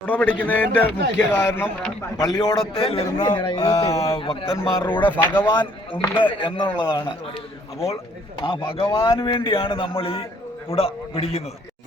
കുട പിടിക്കുന്നതിന്റെ മുഖ്യ കാരണം പള്ളിയോടത്തിൽ വരുന്ന ഭക്തന്മാരുടെ ഭഗവാൻ ഉണ്ട് എന്നുള്ളതാണ്. അപ്പോൾ ആ ഭഗവാന് വേണ്ടിയാണ് നമ്മൾ ഈ കുട പിടിക്കുന്നത്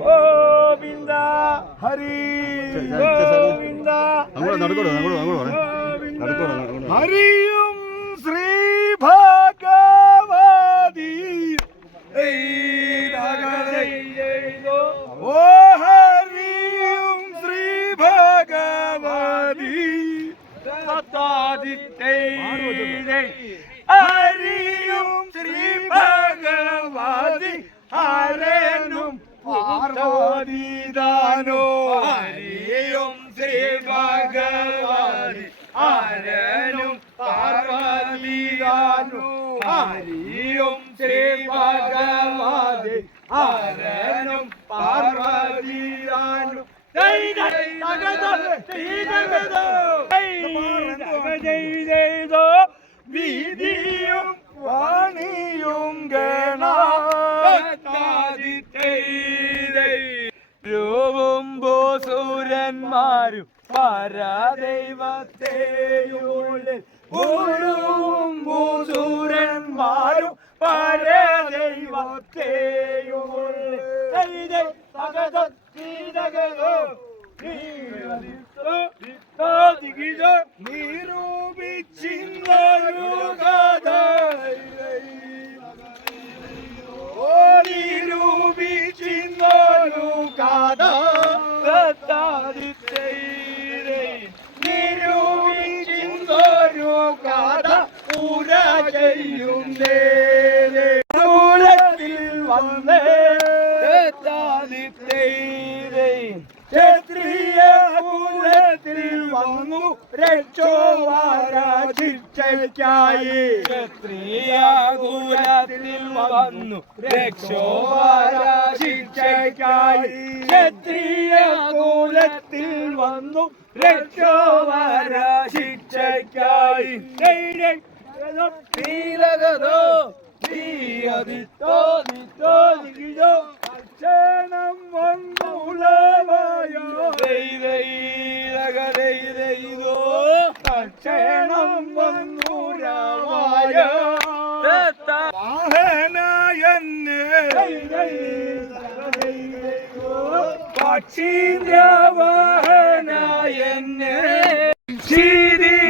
ഗോവിന്ദ ഹരി ഗോവിന്ദ അങ്ങോട്ട് നടക്കോളൂ അങ്ങോട്ട് അങ്ങോട്ട് പറയാം ഹരിയും ശ്രീ ഭഗവതി ഓ ഹരിയും ശ്രീ ഭഗവതി ഹരിയും ഹരിയും ശ്രീ ഭഗവാനി ആരനും പാർവതിയാനു ശ്രീ ഭഗവതി ഹരനും പാർവതിദാനോ വീതിയും വാണിയും ഗണാതിരൂപുമ്പോ സൂരന്മാരും പരദൈവത്തെയുള്ളിൽ ഉരുവുമ്പോ സൂരന്മാരും പരദൈവത്തെയുള്ളിൽ തകതോ নৌকা രക്ഷോവാരാശിക്ഷയ്ക്കായി ക്ഷത്രിയ കുലത്തിൽ വന്നു രക്ഷോവാരാശിക്ഷയ്ക്കായി ക്ഷത്രിയ കുലത്തിൽ വന്നു രക്ഷോവാരാശിക്ഷയ്ക്കായി തീരകതോ തീയതിത്തോ നിത്തോ നികിതോ അക്ഷണം വന്നുളവായോ ദൈതൈതോ അക്ഷണം വന്നുരവായോ. വാഹനായെന്നെ. പക്ഷീന്ദ്രവാഹനായെന്നെ ശീതിയിലാരുമില്ലേ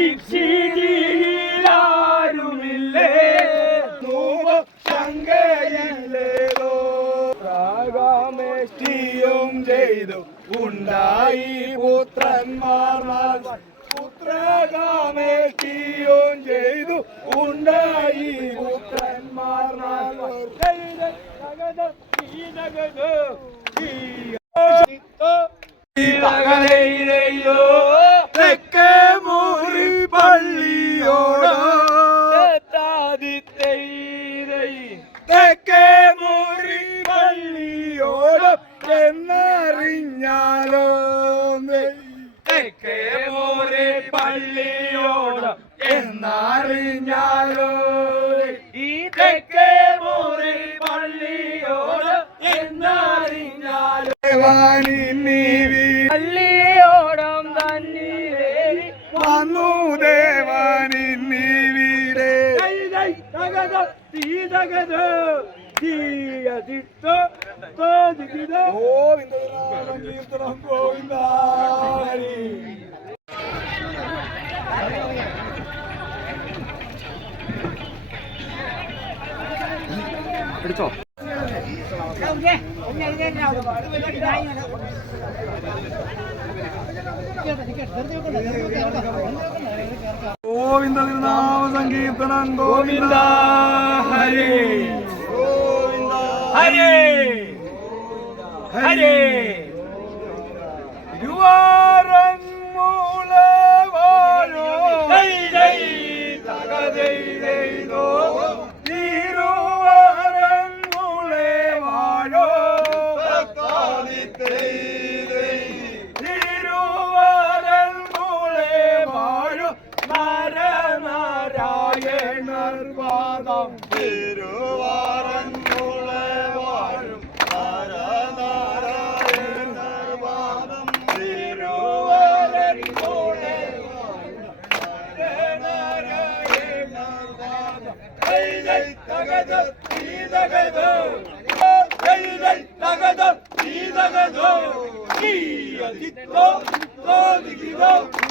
ഇച്ചിരിയിലാരുമില്ലേ? ഉണ്ടായി പുത്രന്മാർ പുത്രകാമേഷ്ടിയും ചെയ്തു. ഉണ്ടായി പുത്രന്മാർ തെക്കേ എന്നറിഞ്ഞാലോ ഈ തെക്കേ മുറി പള്ളിയോട് എന്നറിഞ്ഞാലോ നീവി പള്ളിയോടം തന്നീരേരി വന്നു ദേവാനി നീവിരേ ഗോവിന്ദ കീർത്തനം ഗോവിന്ദ പിടിച്ചോ ഗോവിന്ദ തിരുനാമ സങ്കീർത്തനം ഗോവിന്ദ ഹരി. ഗോവിന്ദ ഹരി. ഹരേ. Dites-le, dites-le, dites-le